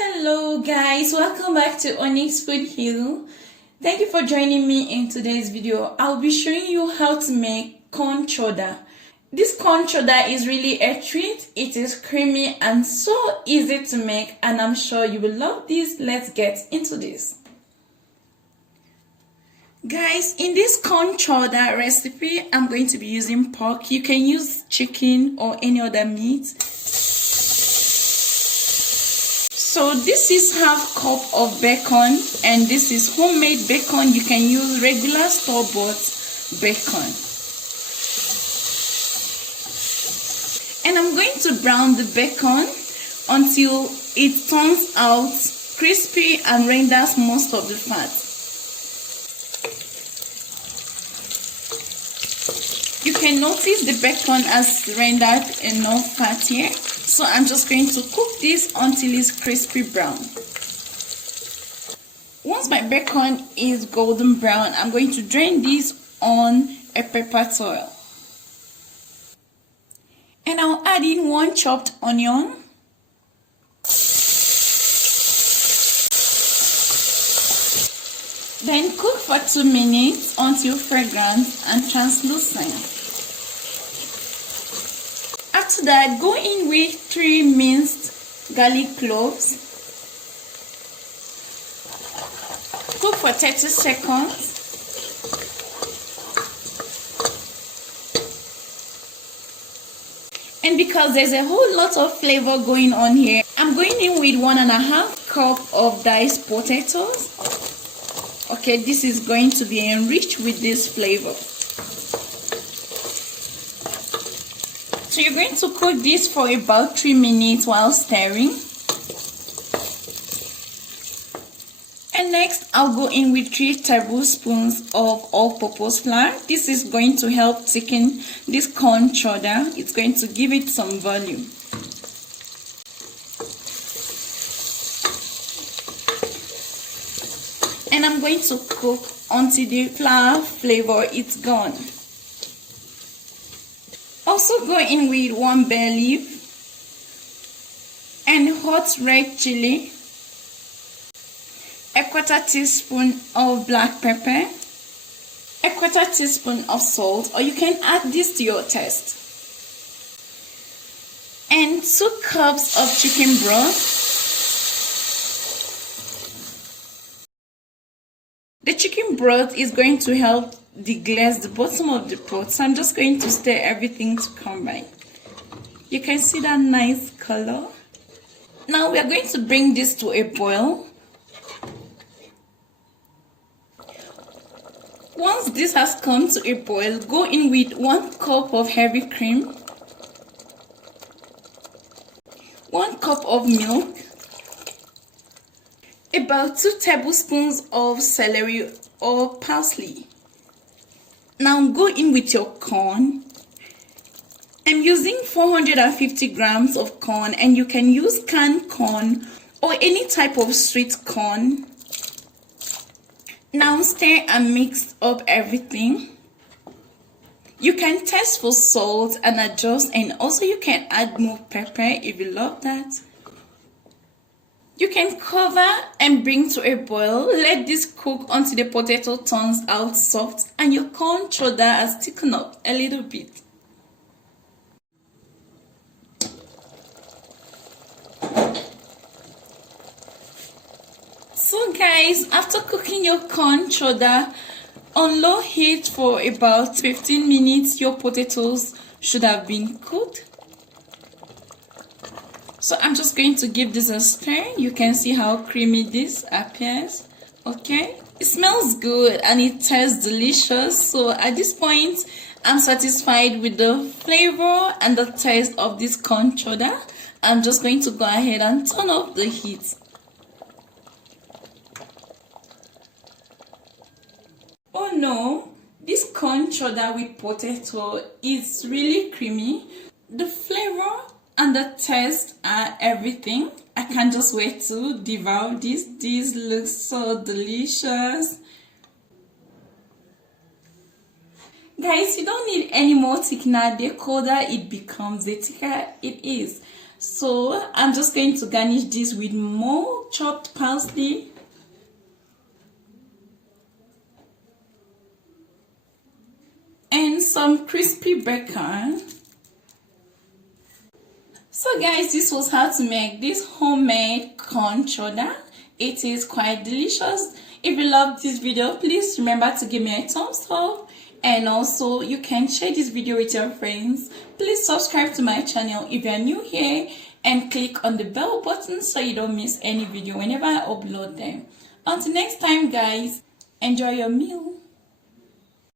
Hello guys, welcome back to Onyx Food Hill. Thank you for joining me in today's video. I'll be showing you how to make corn chowder. This corn chowder is really a treat. It is creamy and so easy to make, and I'm sure you will love this. Let's get into this. Guys, in this corn chowder recipe, I'm going to be using pork. You can use chicken or any other meat. So this is half cup of bacon, and this is homemade bacon. You can use regular store-bought bacon. And I'm going to brown the bacon until it turns out crispy and renders most of the fat. You can notice the bacon has rendered enough fat here. So I'm just going to cook this until it's crispy brown. Once my bacon is golden brown, I'm going to drain this on a paper towel. And I'll add in 1 chopped onion. Then cook for 2 minutes until fragrant and translucent. After that, go in with 3 minced garlic cloves. Cook for 30 seconds. And because there's a whole lot of flavor going on here, I'm going in with 1.5 cup of diced potatoes. Okay, this is going to be enriched with this flavor. So you're going to cook this for about 3 minutes while stirring. And next, I'll go in with 3 tablespoons of all-purpose flour. This is going to help thicken this corn chowder. It's going to give it some volume. And I'm going to cook until the flour flavor is gone. Also go in with 1 bay leaf and hot red chili, a 1/4 teaspoon of black pepper, a 1/4 teaspoon of salt, or you can add this to your taste, and 2 cups of chicken broth. The chicken broth is going to help deglaze the bottom of the pot, so I'm just going to stir everything to combine. You can see that nice color. Now we are going to bring this to a boil. Once this has come to a boil, go in with 1 cup of heavy cream, 1 cup of milk, about 2 tablespoons of celery or parsley. Now go in with your corn. I'm using 450 grams of corn, and you can use canned corn or any type of sweet corn. Now stir and mix up everything. You can taste for salt and adjust, and also you can add more pepper if you love that. You can cover and bring to a boil. Let this cook until the potato turns out soft and your corn chowder has thickened up a little bit. So guys, after cooking your corn chowder on low heat for about 15 minutes, your potatoes should have been cooked. So I'm just going to give this a stir. You can see how creamy this appears. Okay, it smells good and it tastes delicious. So at this point, I'm satisfied with the flavor and the taste of this corn chowder. I'm just going to go ahead and turn off the heat. Oh no, this corn chowder with potato is really creamy. The flavor and the taste are everything. I can't just wait to devour this. This looks so delicious. Guys, you don't need any more thickener. The colder it becomes, the thicker it is. So I'm just going to garnish this with more chopped parsley. And some crispy bacon. So guys, this was how to make this homemade corn chowder. It is quite delicious. If you love this video, please remember to give me a thumbs up. And also, you can share this video with your friends. Please subscribe to my channel if you are new here. And click on the bell button so you don't miss any video whenever I upload them. Until next time guys, enjoy your meal.